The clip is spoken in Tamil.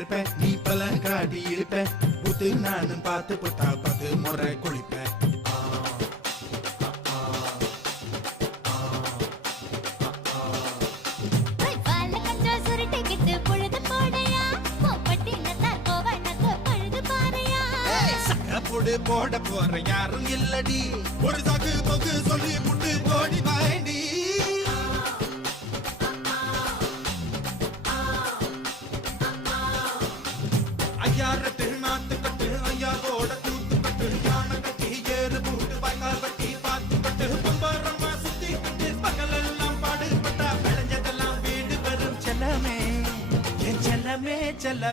இருப்பேன் நீ பல காட்டி இருப்பேன் புத்து நானும் பார்த்து புட்டா 10 முறை குளிப்பேன் போட போற யாரும் இல்லடி ஒரு சாக்கு போக்கு சொல்லி புட்டு போடி பாயண்டி